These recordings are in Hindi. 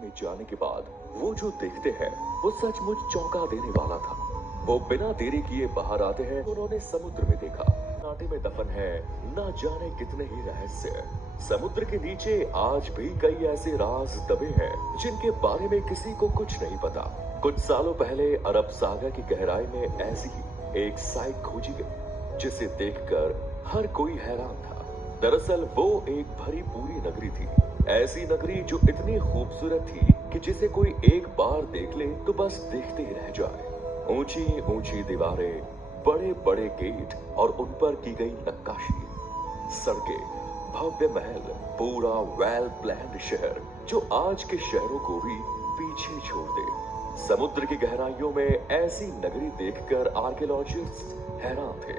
में जाने के बाद वो जो देखते हैं वो सचमुच चौंका देने वाला था। वो बिना देरी किए बाहर आते हैं। उन्होंने समुद्र में देखा, नाटे में दफन है न जाने कितने ही रहस्य। समुद्र के नीचे आज भी कई ऐसे राज दबे हैं जिनके बारे में किसी को कुछ नहीं पता। कुछ सालों पहले अरब सागर की गहराई में ऐसी ही एक साइट खोजी गई जिसे देखकर हर कोई हैरान था। दरअसल वो एक भरी पूरी नगरी थी, ऐसी नगरी जो इतनी खूबसूरत थी कि जिसे कोई एक बार देख ले तो बस देखते ही रह जाए। ऊंची ऊंची दीवारें, बड़े बड़े गेट और उन पर की गई नक्काशी, सड़कें, भव्य महल, पूरा वेल प्लान्ड शहर जो आज के शहरों को भी पीछे छोड़ दे। समुद्र की गहराइयों में ऐसी नगरी देखकर आर्कियोलॉजिस्ट हैरान थे।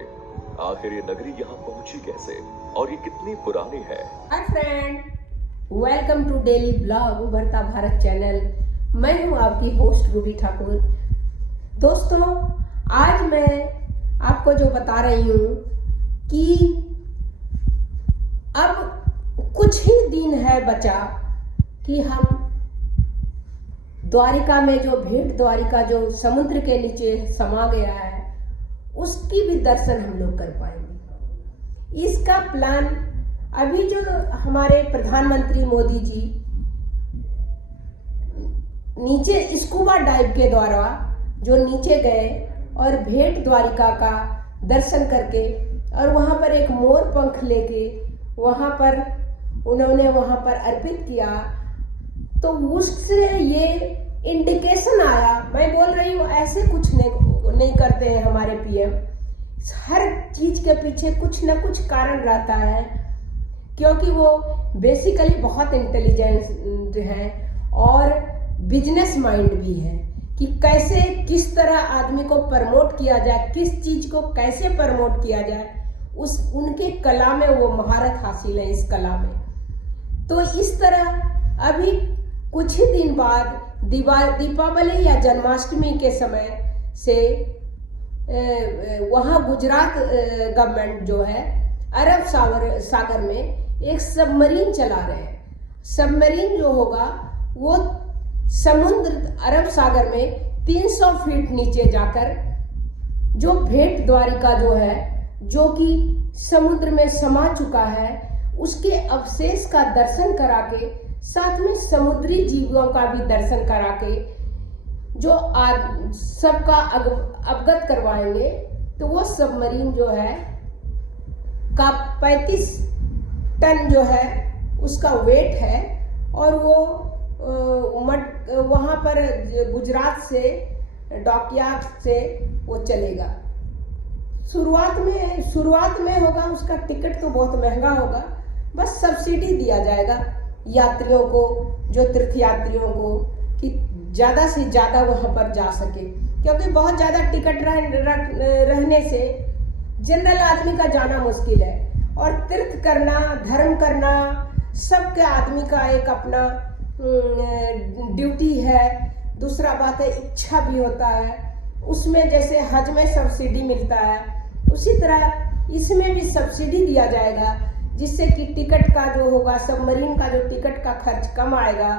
आखिर ये नगरी यहाँ पहुंची कैसे और ये कितनी पुरानी है। Hi friend, welcome to daily blog Ubharta Bharat channel. मैं हूँ आपकी होस्ट रूबी ठाकुर। दोस्तों, आज मैं आपको जो बता रही हूँ कि अब कुछ ही दिन है बचा कि हम द्वारिका में जो भेंट द्वारिका जो समुद्र के नीचे समा गया है उसकी भी दर्शन हम लोग कर पाएंगे। इसका प्लान अभी जो हमारे प्रधानमंत्री मोदी जी नीचे स्कूबा डाइव के द्वारा जो नीचे गए और भेंट द्वारिका का दर्शन करके और वहां पर एक मोर पंख लेके वहां पर उन्होंने वहां पर अर्पित किया, तो उससे ये इंडिकेशन आया। मैं बोल रही हूँ ऐसे कुछ नहीं करते हैं हमारे पीएम। हर चीज के पीछे कुछ ना कुछ कारण रहता है, क्योंकि वो बेसिकली बहुत इंटेलिजेंट है और बिजनेस माइंड भी है कि कैसे किस तरह आदमी को प्रमोट किया जाए, किस चीज को कैसे प्रमोट किया जाए, उनके कला में वो महारत हासिल है इस कला में। तो इस तरह अभी कुछ ही दिन बाद दीपावली या जन्माष्टमी के समय से वहाँ गुजरात गवर्नमेंट जो है अरब सागर में एक सबमरीन चला रहे हैं। सबमरीन जो होगा वो समुद्र अरब सागर में 300 फीट नीचे जाकर जो भेंट द्वारिका जो है जो कि समुद्र में समा चुका है उसके अवशेष का दर्शन करा के साथ में समुद्री जीवों का भी दर्शन करा के जो सबका अवगत करवाएंगे। तो वो सबमरीन जो है का 35 टन जो है उसका वेट है और वो वहाँ पर गुजरात से डॉकयार्ड से वो चलेगा। शुरुआत में होगा, उसका टिकट तो बहुत महंगा होगा, बस सब्सिडी दिया जाएगा यात्रियों को, जो तीर्थ यात्रियों को, कि ज़्यादा से ज़्यादा वहाँ पर जा सके, क्योंकि बहुत ज़्यादा टिकट रहने से जनरल आदमी का जाना मुश्किल है। और तीर्थ करना, धर्म करना सबके आदमी का एक अपना ड्यूटी है। दूसरा बात है इच्छा भी होता है, उसमें जैसे हज में सब्सिडी मिलता है उसी तरह इसमें भी सब्सिडी दिया जाएगा, जिससे कि टिकट का जो होगा, सबमरीन का जो टिकट का खर्च कम आएगा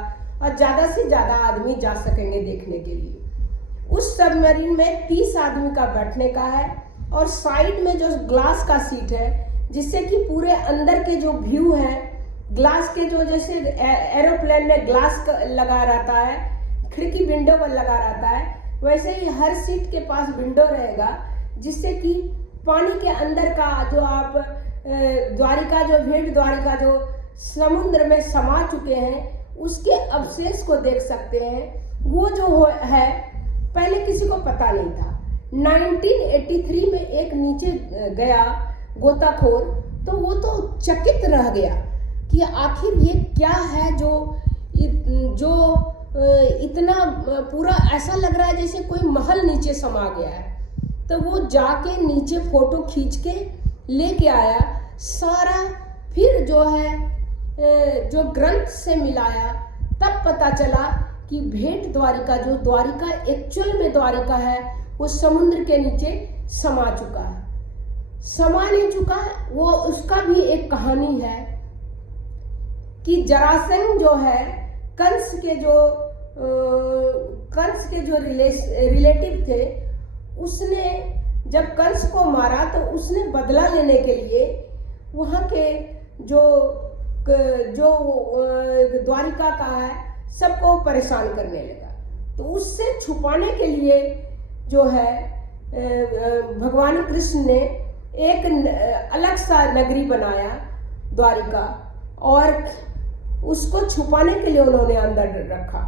और ज़्यादा से ज़्यादा आदमी जा सकेंगे देखने के लिए। उस सबमरीन में 30 आदमी का बैठने का है और साइड में जो ग्लास का सीट है, जिससे कि पूरे अंदर के जो व्यू है, ग्लास के जो जैसे एरोप्लेन में ग्लास लगा रहता है, खिड़की विंडो पर लगा रहता है, वैसे ही हर सीट के पास विंडो रहेगा, जिससे कि पानी के अंदर का जो आप द्वारिका जो भेंट द्वारिका जो समुद्र में समा चुके हैं उसके अवशेष को देख सकते हैं। वो जो है पहले किसी को पता नहीं था। 1983 में एक नीचे गया गोताखोर, तो वो तो चकित रह गया कि आखिर ये क्या है जो इतना पूरा ऐसा लग रहा है जैसे कोई महल नीचे समा गया है। तो वो जाके नीचे फोटो खींच के लेके आया सारा, फिर जो है जो ग्रंथ से मिलाया, तब पता चला कि भेंट द्वारिका जो द्वारिका एक्चुअल में द्वारिका है वो समुद्र के नीचे समा चुका है। समा नहीं चुका है वो, उसका भी एक कहानी है कि जरासंध जो है कंस के जो रिलेटिव थे, उसने जब कंस को मारा तो उसने बदला लेने के लिए वहाँ के जो द्वारिका का है सबको परेशान करने लगा। तो उससे छुपाने के लिए जो है भगवान कृष्ण ने एक अलग सा नगरी बनाया द्वारिका, और उसको छुपाने के लिए उन्होंने अंदर रखा।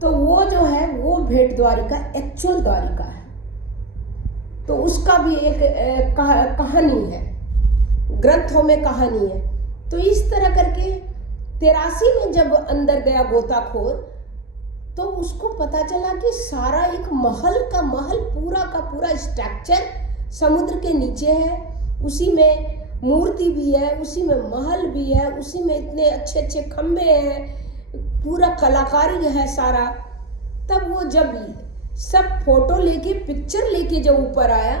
तो वो जो है वो भेंट द्वारिका एक्चुअल द्वारिका है। तो उसका भी एक कहानी है, ग्रंथों में कहानी है। तो इस तरह करके 83 में जब अंदर गया गोताखोर, तो उसको पता चला कि सारा एक महल का महल पूरा का पूरा स्ट्रक्चर समुद्र के नीचे है, उसी में मूर्ति भी है, उसी में महल भी है, उसी में इतने अच्छे अच्छे खम्भे हैं, पूरा कलाकारी है सारा। तब वो जब सब फोटो लेके पिक्चर लेके जब ऊपर आया,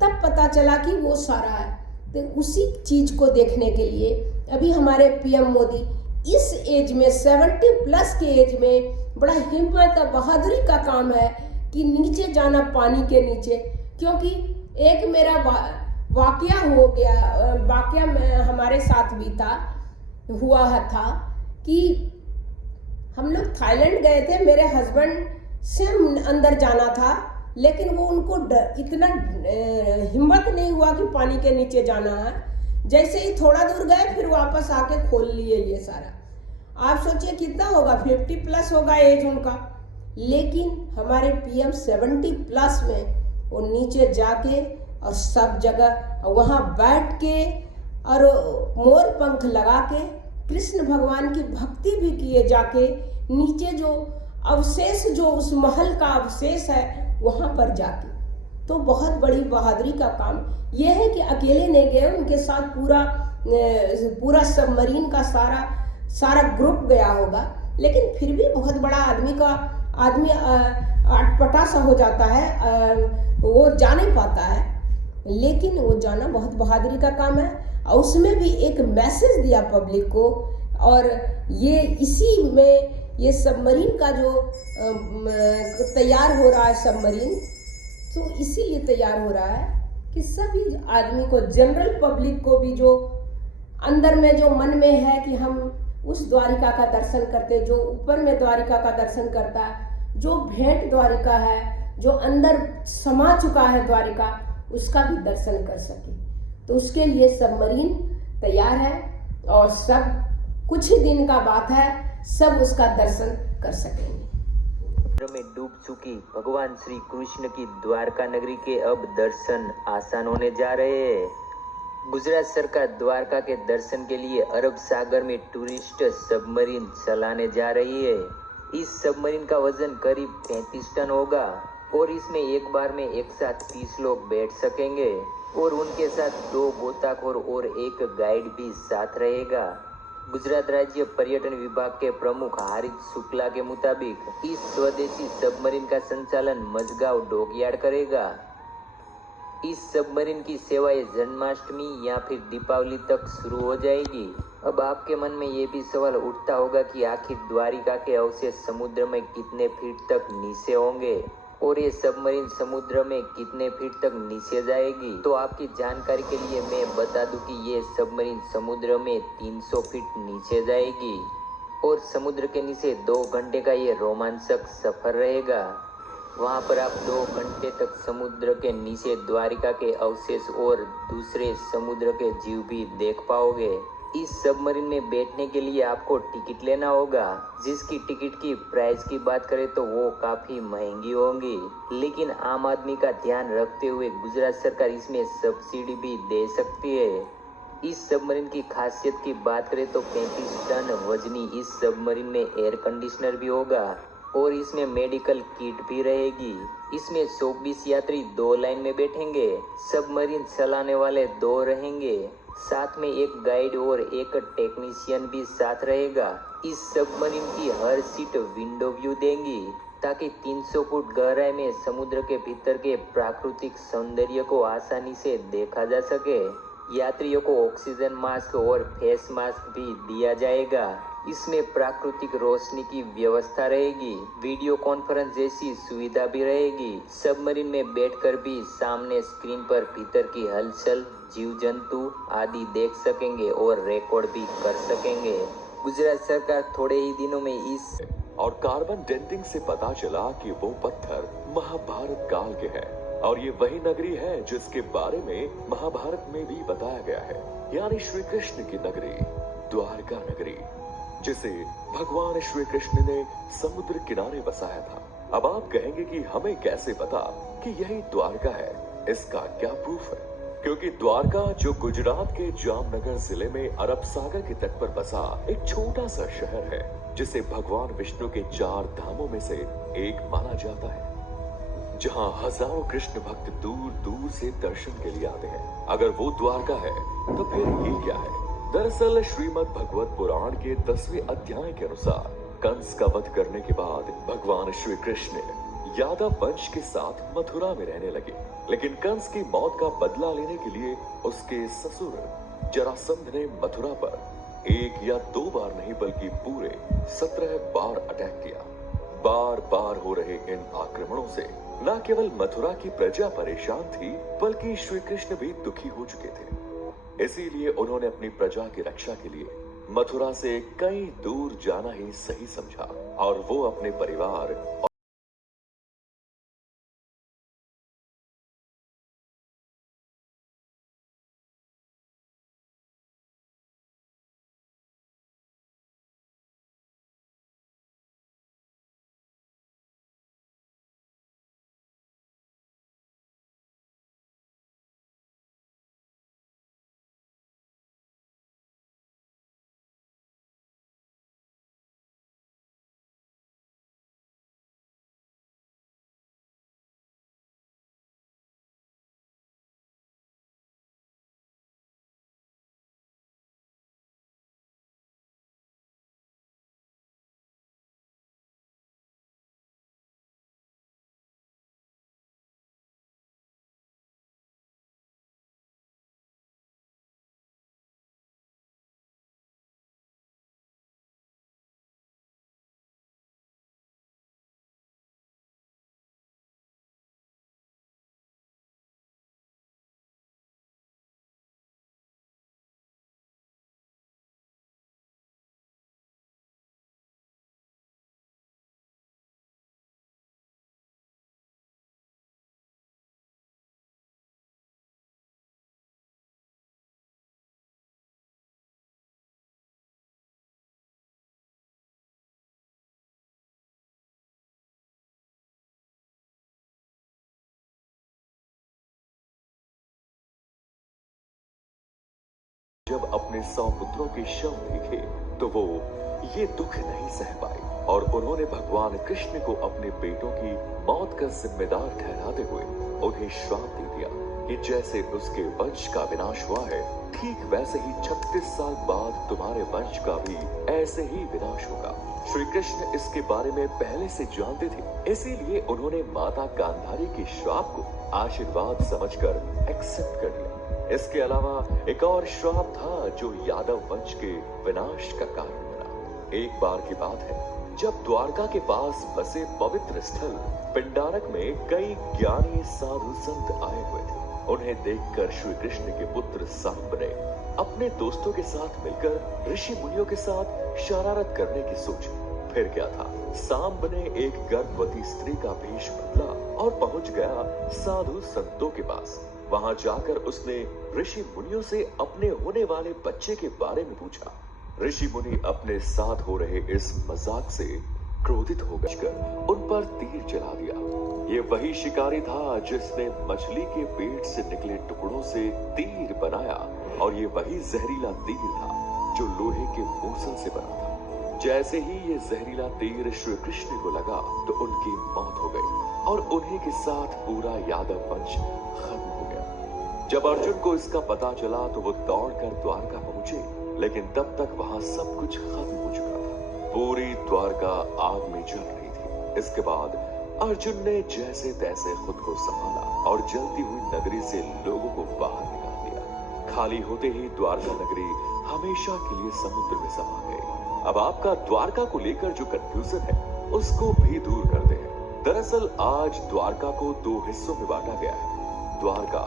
तब पता चला कि वो सारा है। तो उसी चीज को देखने के लिए अभी हमारे पीएम मोदी इस एज में 70+ के एज में बड़ा हिम्मत और बहादुरी का काम है कि नीचे जाना पानी के नीचे। क्योंकि एक मेरा वाकया हो गया, वाकया हमारे साथ भी हुआ था कि हम लोग थाईलैंड गए थे, मेरे हस्बैंड से अंदर जाना था, लेकिन वो उनको इतना हिम्मत नहीं हुआ कि पानी के नीचे जाना है। जैसे ही थोड़ा दूर गए फिर वापस आके खोल लिए ये सारा। आप सोचिए कितना होगा, 50+ होगा एज उनका। लेकिन हमारे पीएम 70+ में वो नीचे जाके और सब जगह वहाँ बैठ के और मोर पंख लगा के कृष्ण भगवान की भक्ति भी किए, जाके नीचे जो अवशेष जो उस महल का अवशेष है वहाँ पर जाके। तो बहुत बड़ी बहादुरी का काम ये है कि अकेले नहीं गए, उनके साथ पूरा सबमरीन का सारा ग्रुप गया होगा। लेकिन फिर भी बहुत बड़ा आदमी अटपटा सा हो जाता है, वो जा नहीं पाता है। लेकिन वो जाना बहुत बहादुरी का काम है, और उसमें भी एक मैसेज दिया पब्लिक को। और ये इसी में ये सबमरीन का जो तैयार हो रहा है सबमरीन, तो इसीलिए तैयार हो रहा है कि सभी आदमी को, जनरल पब्लिक को भी, जो अंदर में जो मन में है कि हम उस द्वारिका का दर्शन करते, जो ऊपर में द्वारिका का दर्शन करता है, जो भेंट द्वारिका है, जो अंदर समा चुका है द्वारिका, उसका भी दर्शन कर सके। तो उसके लिए सबमरीन तैयार है, और सब कुछ ही दिन का बात है, सब उसका दर्शन कर सकेंगे। में डूब चुकी भगवान श्री कृष्ण की द्वारका नगरी के अब दर्शन आसान होने जा रहे हैं। गुजरात सरकार द्वारका के दर्शन के लिए अरब सागर में टूरिस्ट सबमरीन चलाने जा रही है। इस सबमरीन का वजन करीब 33 टन होगा, और इसमें एक बार में एक साथ 30 लोग बैठ सकेंगे, और उनके साथ 2 गोताखोर और एक गाइड भी साथ रहेगा। गुजरात राज्य पर्यटन विभाग के प्रमुख हारित शुक्ला के मुताबिक इस स्वदेशी सबमरीन का संचालन मजगांव डॉकयार्ड करेगा। इस सबमरीन की सेवाएं जन्माष्टमी या फिर दीपावली तक शुरू हो जाएगी। अब आपके मन में ये भी सवाल उठता होगा कि आखिर द्वारिका के अवशेष समुद्र में कितने फीट तक नीचे होंगे, और ये सबमरीन समुद्र में कितने फीट तक नीचे जाएगी। तो आपकी जानकारी के लिए मैं बता दूं कि ये सबमरीन समुद्र में 300 फीट नीचे जाएगी, और समुद्र के नीचे 2 घंटे का ये रोमांचक सफर रहेगा। वहां पर आप 2 घंटे तक समुद्र के नीचे द्वारिका के अवशेष और दूसरे समुद्र के जीव भी देख पाओगे। इस सबमरीन में बैठने के लिए आपको टिकट लेना होगा, जिसकी टिकट की प्राइस की बात करें तो वो काफी महंगी होंगी। लेकिन आम आदमी का ध्यान रखते हुए गुजरात सरकार इसमें सब्सिडी भी दे सकती है। इस सबमरीन की खासियत की बात करें तो 35 टन वजनी इस सबमरीन में एयर कंडीशनर भी होगा, और इसमें मेडिकल किट भी रहेगी। इसमें 24 यात्री 2 लाइन में बैठेंगे। सबमरीन चलाने वाले 2 रहेंगे, साथ में एक गाइड और एक टेक्नीशियन भी साथ रहेगा। इस सबमरीन की हर सीट विंडो व्यू देंगी, ताकि 300 फुट गहराई में समुद्र के भीतर के प्राकृतिक सौंदर्य को आसानी से देखा जा सके। यात्रियों को ऑक्सीजन मास्क और फेस मास्क भी दिया जाएगा। इसमें प्राकृतिक रोशनी की व्यवस्था रहेगी, वीडियो कॉन्फ्रेंस जैसी सुविधा भी रहेगी। सबमरीन में बैठकर भी सामने स्क्रीन पर भीतर की हलचल, जीव जंतु आदि देख सकेंगे और रिकॉर्ड भी कर सकेंगे। गुजरात सरकार थोड़े ही दिनों में इस और कार्बन डेटिंग से पता चला कि वो पत्थर महाभारत काल के हैं और ये वही नगरी है जिसके बारे में महाभारत में भी बताया गया है, यानी श्री कृष्ण की नगरी, द्वारका नगरी, जिसे भगवान श्री कृष्ण ने समुद्र किनारे बसाया था। अब आप कहेंगे कि हमें कैसे पता कि यही द्वारका है? इसका क्या प्रूफ है? क्योंकि द्वारका जो गुजरात के जामनगर जिले में अरब सागर के तट पर बसा एक छोटा सा शहर है, जिसे भगवान विष्णु के 4 धामों में से एक माना जाता है, जहां हजारों कृष्ण भक्त दूर दूर से दर्शन के लिए आते हैं। अगर वो द्वारका है तो फिर ये क्या है? दरअसल श्रीमद् भगवत पुराण के 10वें अध्याय के अनुसार कंस का वध करने के बाद भगवान श्री कृष्ण यादव वंश के साथ मथुरा में रहने लगे, लेकिन कंस की मौत का बदला लेने के लिए उसके ससुर जरासंध ने मथुरा पर 1 या 2 बार नहीं बल्कि पूरे 17 बार अटैक किया। बार बार हो रहे इन आक्रमणों से न केवल मथुरा की प्रजा परेशान थी, बल्कि श्री कृष्ण भी दुखी हो चुके थे। इसीलिए उन्होंने अपनी प्रजा की रक्षा के लिए मथुरा से कहीं दूर जाना ही सही समझा और वो अपने परिवार जब अपने 100 पुत्रों के शव देखे तो वो ये दुख नहीं सह पाए और उन्होंने भगवान कृष्ण को अपने बेटों की मौत का जिम्मेदार ठहराते हुए उन्हें श्राप दे दिया कि जैसे उसके वंश का विनाश हुआ है, ठीक वैसे ही 36 साल बाद तुम्हारे वंश का भी ऐसे ही विनाश होगा। श्री कृष्ण इसके बारे में पहले से जानते थे, इसीलिए उन्होंने माता गांधारी के श्राप को आशीर्वाद समझकर एक्सेप्ट कर लिया। इसके अलावा एक और श्राप था जो यादव वंश के विनाश का कारण बना। एक बार की बात है जब द्वारका के पास बसे पवित्र स्थल पिंडारक में कई ज्ञानी साधु संत आए हुए थे। उन्हें देखकर श्री कृष्ण के पुत्र सांब ने अपने दोस्तों के साथ मिलकर ऋषि मुनियों के साथ शरारत करने की सोची। फिर क्या था, सांब ने एक गर्भवती स्त्री का भेष बदला और पहुंच गया साधु संतों के पास। वहां जाकर उसने ऋषि मुनियों से अपने होने वाले बच्चे के बारे में पूछा। ऋषि मुनि अपने साथ हो रहे इस मजाक से क्रोधित होकर उन पर तीर चला दिया। ये वही शिकारी था जिसने मछली के पेट से निकले टुकड़ों से तीर बनाया और ये वही जहरीला तीर था जो लोहे के मूसल से बना था। जैसे ही ये जहरीला तीर श्री कृष्ण को लगा तो उनकी मौत हो गई और उन्हीं के साथ पूरा यादव वंश खत्म हो गया। जब अर्जुन को इसका पता चला तो वो दौड़कर द्वारका पहुंचे, लेकिन तब तक वहां सब कुछ खत्म हो चुका था। पूरी द्वारका आग में जल रही थी। इसके बाद अर्जुन ने जैसे तैसे खुद को संभाला और जलती हुई नगरी से लोगों को बाहर निकाल दिया। खाली होते ही द्वारका नगरी हमेशा के लिए समुद्र में समा गई। अब आपका द्वारका को लेकर जो कंफ्यूजन है उसको भी दूर करते हैं। दरअसल आज द्वारका को दो हिस्सों में बांटा गया है, द्वारका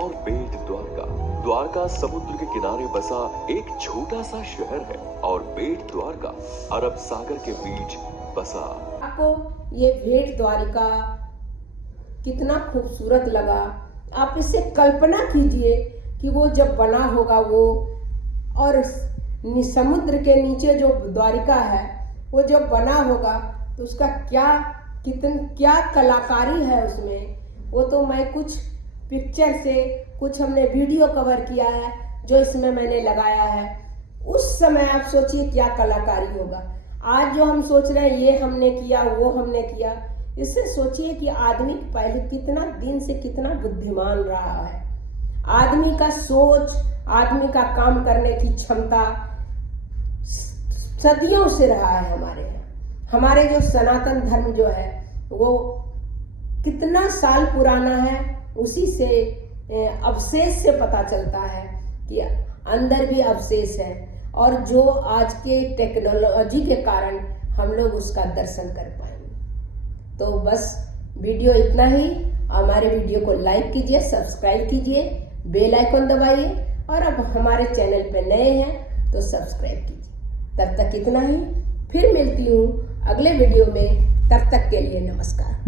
और बेट द्वारका। द्वारका समुद्र के किनारे बसा एक छोटा सा शहर है और बेट द्वारका अरब सागर के बीच बसा। आपको ये बेट द्वारका कितना खूबसूरत लगा। आप इसे कल्पना कीजिए कि वो जब बना होगा वो, और समुद्र के नीचे जो द्वारिका है वो जब बना होगा तो उसका क्या कलाकारी है उसमें। वो तो मैं कुछ पिक्चर से, कुछ हमने वीडियो कवर किया है जो इसमें मैंने लगाया है। उस समय आप सोचिए क्या कलाकारी होगा। आज जो हम सोच रहे हैं ये हमने किया, वो हमने किया, इससे सोचिए कि आदमी पहले कितना दिन से कितना बुद्धिमान रहा है। आदमी का सोच, आदमी का काम करने की क्षमता सदियों से रहा है हमारे यहाँ। हमारे जो सनातन धर्म जो है वो कितना साल पुराना है, उसी से अवशेष से पता चलता है कि अंदर भी अवशेष है, और जो आज के टेक्नोलॉजी के कारण हम लोग उसका दर्शन कर पाएंगे। तो बस वीडियो इतना ही। हमारे वीडियो को लाइक कीजिए, सब्सक्राइब कीजिए, बेल आइकन दबाइए, और अब हमारे चैनल पे नए हैं तो सब्सक्राइब कीजिए। तब तक इतना ही, फिर मिलती हूँ अगले वीडियो में। तब तक के लिए नमस्कार।